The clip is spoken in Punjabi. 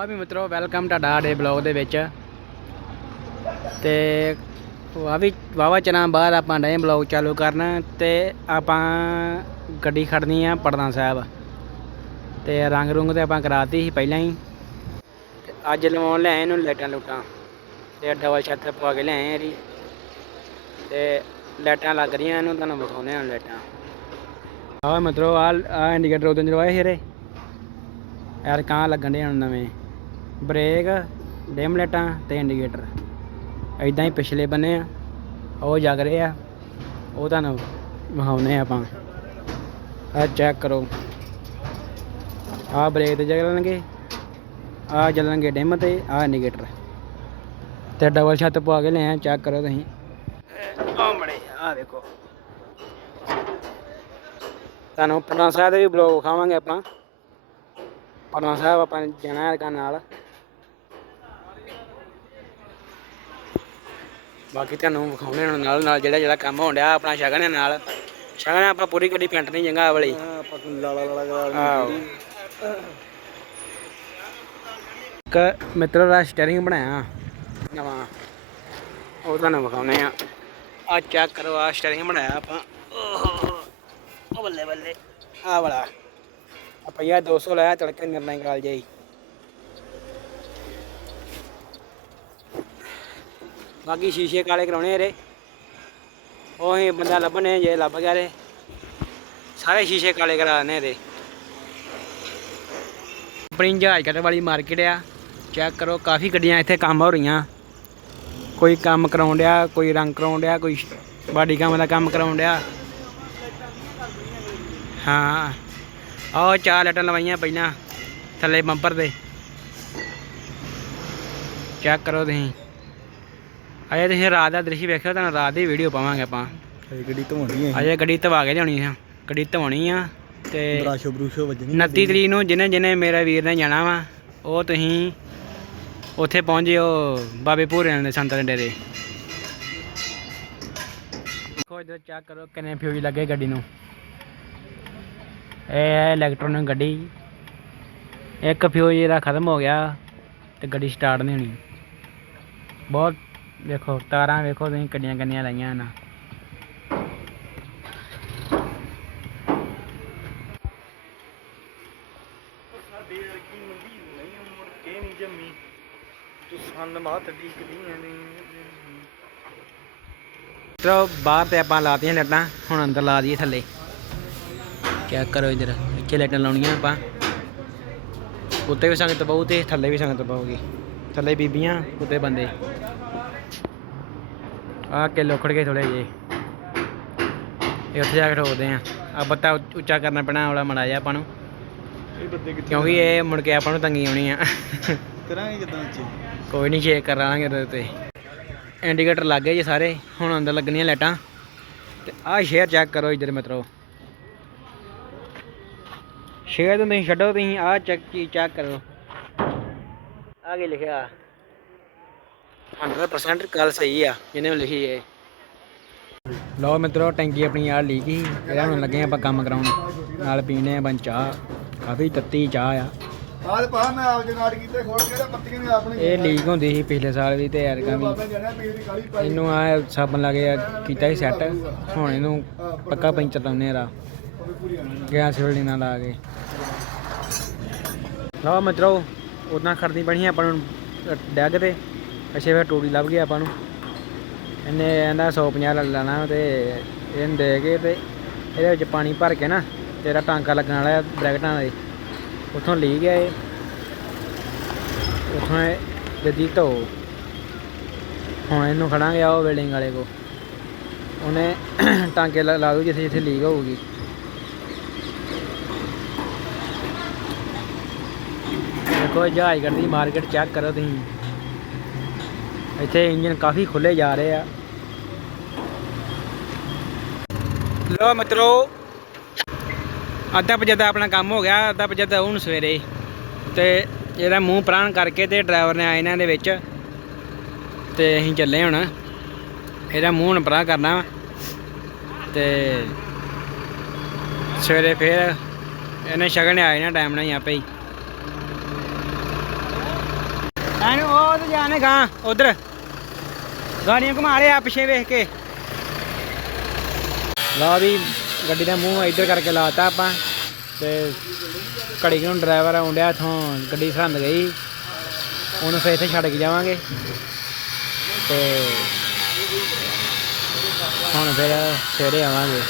ਲਓ ਵੀ ਮਿੱਤਰੋ ਵੈਲਕਮ ਤੁਹਾਡਾ ਸਾਡੇ ਬਲੌਗ ਦੇ ਵਿੱਚ। ਤੇ ਆ ਵੀ ਵਾਵਾ ਚਨਾ ਬਾਅਦ ਆਪਾਂ ਡੇ ਬਲੌਗ ਚਾਲੂ ਕਰਨ ਤੇ ਆਪਾਂ ਗੱਡੀ ਖੜਨੀ ਆ ਪੜਨਾ ਸਾਹਿਬ। ਤੇ ਰੰਗ ਰੁੰਗ ਤੇ ਆਪਾਂ ਕਰਾਤੀ ਸੀ ਪਹਿਲਾਂ ਹੀ। ਤੇ ਅੱਜ ਲਵਾਉਣ ਲੈ ਇਹਨੂੰ ਲਾਈਟਾਂ ਲੁਟਾਂ। ਤੇ ਡਬਲ ਛੱਤ ਪਵਾ ਕੇ ਲਿਆਏ ਇਹਦੀ। ਤੇ ਲਾਈਟਾਂ ਲੱਗ ਰਹੀਆਂ ਇਹਨੂੰ, ਤੁਹਾਨੂੰ ਵਿਖਾਉਂਦੇ ਹਾਂ ਲਾਈਟਾਂ। ਆਹ ਮਿੱਤਰੋ ਆ ਆ ਇੰਡੀਕੇਟਰ ਉਦੋਂ ਜਲਵਾਏ ਹੀਰੇ ਯਾਰ, ਕਾਂ ਲੱਗਣ ਦੇ ਹੁਣ ਨਵੇਂ। ਬ੍ਰੇਕ, ਡਿਮ ਲਾਈਟਾਂ ਤੇ ਇੰਡੀਕੇਟਰ। ਐਦਾਂ ਹੀ ਪਿਛਲੇ ਬੰਨੇ ਆ, ਉਹ ਜਗ ਰਹੇ ਆ, ਉਹ ਤੁਹਾਨੂੰ ਵਿਖਾਉਨੇ ਆ ਆਪਾਂ। ਆ ਚੈੱਕ ਕਰੋ। ਆ ਬ੍ਰੇਕ ਤੇ ਜਗਣਗੇ ਆ ਚੱਲਣਗੇ ਡਿਮ ਤੇ ਆ ਇੰਡੀਕੇਟਰ। ਤੇ ਡਬਲ ਛੱਤ ਪਵਾ ਕੇ ਲਿਆ ਚੈੱਕ ਕਰੋ ਤੁਸੀਂ। ਆ ਆ ਦੇਖੋ। ਤੁਹਾਨੂੰ ਪਟਨਾ ਸਾਹਿਬ ਦੇ ਵੀ ਬਲੌਗ ਵਿਖਾਵਾਂਗੇ ਆਪਾਂ। ਪਟਨਾ ਸਾਹਿਬ ਆਪਾਂ ਜਾਣਾ ਹੈ ਨਾਲ। ਬਾਕੀ ਤੁਹਾਨੂੰ ਵਿਖਾਉਣੇ ਹੁਣ ਨਾਲ ਨਾਲ ਜਿਹੜਾ ਜਿਹੜਾ ਕੰਮ ਹੋਣ ਡਿਆ ਆਪਣਾ ਸ਼ਗਨ ਹੈ ਨਾਲ। ਸ਼ਗਨ ਆਪਾਂ ਪੂਰੀ ਗੱਡੀ ਪੈਂਟ ਨਹੀਂ ਜੰਗਾ ਵਾਲੀ। ਆਪਾਂ ਲਾਲਾ ਲਾਲਾ ਆਹੋ। ਇੱਕ ਮਿੱਤਰ ਦਾ ਸਟੀਅਰਿੰਗ ਬਣਾਇਆ। ਨਵਾਂ। ਉਹ ਤੁਹਾਨੂੰ ਵਿਖਾਉਨੇ ਆ। ਆ ਚੈੱਕ ਕਰੋ ਆ ਸਟੀਅਰਿੰਗ ਬਣਾਇਆ ਆਪਾਂ। ਓਹ ਉਹ ਬੱਲੇ ਬੱਲੇ। ਆ ਵਾਲਾ। ਆਪਈਆ 200 ਲਾਇਆ ਤੜਕੇ ਨਿਰਣਾ ਕਾਲ ਜਾਈ। ਬਾਕੀ ਸ਼ੀਸ਼ੇ ਕਾਲੇ ਕਰਾਉਣੇ ਇਹਦੇ। ਉਹ ਹੀ ਬੰਦਾ ਲੱਭਣੇ ਜੇ ਲੱਭ ਗਿਆ ਰੇ ਸਾਰੇ ਸ਼ੀਸ਼ੇ ਕਾਲੇ ਕਰਾ ਦੇਣੇ ਆਪਣੀ ਜਹਾਜ਼ ਕੱਟ ਵਾਲੀ ਮਾਰਕੀਟ ਆ। ਚੈੱਕ ਕਰੋ, ਕਾਫੀ ਗੱਡੀਆਂ ਇੱਥੇ ਕੰਮ ਹੋ ਰਹੀਆਂ। ਕੋਈ ਕੰਮ ਕਰਾਉਣ ਡਿਆ, ਕੋਈ ਰੰਗ ਕਰਾਉਣ ਡਿਆ, ਕੋਈ ਬਾਡੀ ਕੰਮ ਦਾ ਕੰਮ ਕਰਾਉਣ ਡਿਆ। ਹਾਂ। ਆਹ ਚਾਰ ਲਟਾਂ ਲਵਾਈਆਂ ਪਹਿਲਾਂ ਥੱਲੇ ਬੰਪਰ ਦੇ ਚੈੱਕ ਕਰੋ ਤੁਸੀਂ। ਅਜੇ ਤੁਸੀਂ ਰਾਤ ਦਾ ਦ੍ਰਿਸ਼ ਵੇਖਿਓ ਤੁਹਾਨੂੰ ਰਾਤ ਦੀ ਵੀਡੀਓ ਪਾਵਾਂਗੇ ਆਪਾਂ। ਇਹ ਗੱਡੀ ਧਵਾਉਣੀ ਹੈ। ਅਜੇ ਗੱਡੀ ਧਵਾ ਕੇ ਲਿਆਉਣੀ ਆ। ਗੱਡੀ ਧਵਾਉਣੀ ਆ ਤੇ ਬਰਾਸ਼ੋ ਬਰੂਸ਼ੋ ਵੱਜਣੀ 29 ਤਰੀਕ ਨੂੰ ਜਿਹਨੇ ਜਿਹਨੇ ਮੇਰਾ ਵੀਰ ਨੇ ਜਾਣਾ ਵਾ ਉਹ ਤੁਸੀਂ ਉੱਥੇ ਪਹੁੰਚ ਜਿਓ ਬਾਬੇ ਭੂਰਿਆਂ ਦੇ ਸੰਤਾਂ ਦੇ। ਡੇਰੇ ਦੇਖੋ ਇਧਰ ਚੈੱਕ ਕਰੋ ਕਿੰਨੇ ਫਿਊਜ਼ ਲੱਗੇ ਗੱਡੀ ਨੂੰ। ਇਹ ਹੈ ਇਲੈਕਟ੍ਰੋਨਿਕ ਗੱਡੀ। ਇੱਕ ਫਿਊਜ਼ ਇਹਦਾ ਖਤਮ ਹੋ ਗਿਆ ਤੇ ਗੱਡੀ ਸਟਾਰਟ ਨਹੀਂ ਹੋਣੀ। ਬਹੁਤ ਦੇਖੋ ਤਾਰਾਂ ਵੇਖੋ, ਤੁਸੀਂ ਕਿੰਨੀਆਂ ਕਿੰਨੀਆਂ ਲਾਈਆਂ ਨਾ ਸਾਡੇ ਵਰਗੀ ਮੰਦੀ ਨਹੀਂ ਮੁੜ ਕੇ ਨਹੀਂ ਜੰਮੀ ਤੂੰ ਸੰਨ ਮਾਤ ਡੀਕਦੀਆਂ ਨੇ ਚਲੋ, ਬਾਹਰ ਤੇ ਆਪਾਂ ਲਾਤੀਆਂ ਲਾਈਟਾਂ, ਹੁਣ ਅੰਦਰ ਲਾ ਦਈਏ ਥੱਲੇ। ਕਿਆ ਕਰੋ ਇਧਰ, ਇੱਥੇ ਲਾਈਟਾਂ ਲਾਉਣੀਆਂ ਆਪਾਂ। ਉੱਤੇ ਵੀ ਸੰਗਤ ਪਊ ਤੇ ਥੱਲੇ ਵੀ ਸੰਗਤ ਪਊਗੀ। ਥੱਲੇ ਬੀਬੀਆਂ, ਉੱਤੇ ਬੰਦੇ। ਆ ਕੇ ਲੋਖੜ ਕੇ ਥੋੜੇ ਜੇ ਇਹ ਉੱਥੇ ਜਾ ਕੇ ਠੋਕਦੇ ਆ। ਆ ਬੱਤਾ ਉੱਚ- ਕਰਨਾ ਪੈਣਾ ਵਾਲਾ ਮੜਾ ਜਾ ਆਪਾਂ ਨੂੰ। ਕਿਉਂਕਿ ਇਹ ਮੁੜ ਕੇ ਆਪਾਂ ਨੂੰ ਤੰਗੀ ਆਉਣੀ ਆ। ਕਰਾਂਗੇ ਕਿਦਾਂ ਉੱਚੇ? ਕੋਈ ਨਹੀਂ ਚੈੱਕ ਕਰਾਂਗੇ ਉਹਦੇ ਉੱਤੇ। ਇੰਡੀਕੇਟਰ ਲੱਗ ਗਏ ਜੀ ਸਾਰੇ। ਹੁਣ ਅੰਦਰ ਲੱਗਣੀਆਂ ਲਾਈਟਾਂ। ਤੇ ਆਹ ਸ਼ੇਅਰ ਚੈੱਕ ਕਰੋ ਇੱਧਰ ਮਿੱਤਰੋ। ਸ਼ੇਅਰ ਤਾਂ ਨਹੀਂ ਛੱਡੋ ਤੁਸੀਂ ਆਹ ਚੈੱਕ ਚੈੱਕ ਕਰੋ। ਆ ਕੀ ਲਿਖਿਆ? 100% ਗੱਲ ਸਹੀ ਆ ਜਿਹਨੇ ਲਿਖੀ ਹੈ ਲਓ ਮਿੱਤਰੋ ਟੈਂਕੀ ਆਪਣੀ ਯਾਰ ਲੀਕ ਸੀ ਇਹਦਾ ਹੁਣ ਲੱਗੇ ਆਪਾਂ ਕੰਮ ਕਰਾਉਣ। ਨਾਲ ਪੀਣੇ ਆ ਬੰ ਚਾਹ ਕਾਫੀ ਤੱਤੀ ਚਾਹ ਆ। ਆਹ ਪਾ ਮੈਂ ਆਪ ਜਗਾੜ ਕੀਤੇ ਖੋਲ ਕੇ ਤੇ ਪੱਤੀਆਂ ਨੇ ਆਪਣੇ ਇਹ ਲੀਕ ਹੁੰਦੀ ਸੀ ਪਿਛਲੇ ਸਾਲ ਵੀ ਤੇ ਐਰਕਾਂ ਵੀ। ਇਹਨੂੰ ਆ ਸਾਬਣ ਲਾ ਕੇ ਕੀਤਾ ਹੀ ਸੈੱਟ ਹੁਣ ਇਹਨੂੰ ਪੱਕਾ ਪੈਂਚਰ ਲਾਉਨੇ ਪੂਰੀ ਆਣਾ ਗੈਸ ਵੇਲਡਿੰਗ ਨਾਲ ਲਾ ਕੇ। ਲਓ ਮਿੱਤਰੋ ਉਦਾਂ ਖੜਨੀ ਬਣੀ ਆਪਾਂ ਨੂੰ ਡੈਗ ਤੇ। ਅੱਛੇ ਫਿਰ ਟੂੜੀ ਲੱਭ ਗਈ ਆਪਾਂ ਨੂੰ। ਇਹਨੇ ਇਹਦਾ 150 ਲੈ ਲੈਣਾ ਤੇ ਇਹਨੂੰ ਦੇ ਕੇ ਤੇ ਇਹਦੇ ਵਿੱਚ ਪਾਣੀ ਭਰ ਕੇ ਨਾ ਤੇਰਾ ਟਾਂਕਾ ਲੱਗਣ ਵਾਲਾ ਹੈ ਬ੍ਰੈਕਟਾਂ ਦੇ। ਉੱਥੋਂ ਲੀ ਗਿਆ ਇਹ। ਉੱਥੋਂ ਇਹ ਜਦੀ ਧੋ। ਹੁਣ ਇਹਨੂੰ ਖੜਾਂਗੇ ਆ ਉਹ ਬਿਲਡਿੰਗ ਵਾਲੇ ਕੋ ਉਹਨੇ ਟਾਂਕੇ ਲਾ ਦੂ ਜਿੱਥੇ ਜਿੱਥੇ ਲੀਕ ਹੋਊਗੀ। ਦੇਖੋ ਜਹਾਜ਼ ਗੱਡੀ ਮਾਰਕੀਟ ਚੈੱਕ ਕਰੋ ਤੁਸੀਂ। ਇੱਥੇ ਇੰਜਨ ਕਾਫੀ ਖੁੱਲੇ ਜਾ ਰਹੇ ਆ। ਲੋ ਮਿੱਤਰੋ, ਅੱਧਾ ਪਜਦਾ ਆਪਣਾ ਕੰਮ ਹੋ ਗਿਆ, ਅੱਧਾ ਪਜਦਾ ਹੁਣ ਸਵੇਰੇ। ਤੇ ਇਹਦਾ ਮੂੰਹ ਪ੍ਰਾਣ ਕਰਕੇ ਤੇ ਡਰਾਈਵਰ ਨੇ ਆਏ ਇਹਨਾਂ ਦੇ ਵਿੱਚ। ਤੇ ਅਸੀਂ ਚੱਲੇ ਹੁਣ। ਇਹਦਾ ਮੂੰਹ ਹੁਣ ਪ੍ਰਾਣ ਕਰਨਾ ਵਾ। ਤੇ ਸਵੇਰੇ ਫੇਰ ਇਹਨੇ ਸ਼ਗਨ ਆਏ ਨਾ ਟਾਈਮ ਨਾਲ ਹੀ ਆਪੇ ਹੀ। ਐਨ ਉਹ ਤੇ ਜਾਣੇ ਗਾਂ ਉਧਰ। ਗਾੜੀਆਂ ਘੁਮਾ ਲਿਆ ਪਿੱਛੇ ਵੇਖ ਕੇ। ਲਾ ਵੀ, ਗੱਡੀ ਦਾ ਮੂੰਹ ਇੱਧਰ ਕਰਕੇ ਲਾਤਾ ਆਪਾਂ। ਤੇ ਘੜੀ ਨੂੰ ਡਰਾਈਵਰ ਆਉਂਦਿਆ ਇਥੋਂ, ਗੱਡੀ ਸਰਹੰਦ ਗਈ। ਉਹਨੂੰ ਫੇਰ ਇੱਥੇ ਛੱਡ ਕੇ ਜਾਵਾਂਗੇ। ਤੇ ਹੁਣ ਫਿਰ ਸਵੇਰੇ ਆਵਾਂਗੇ।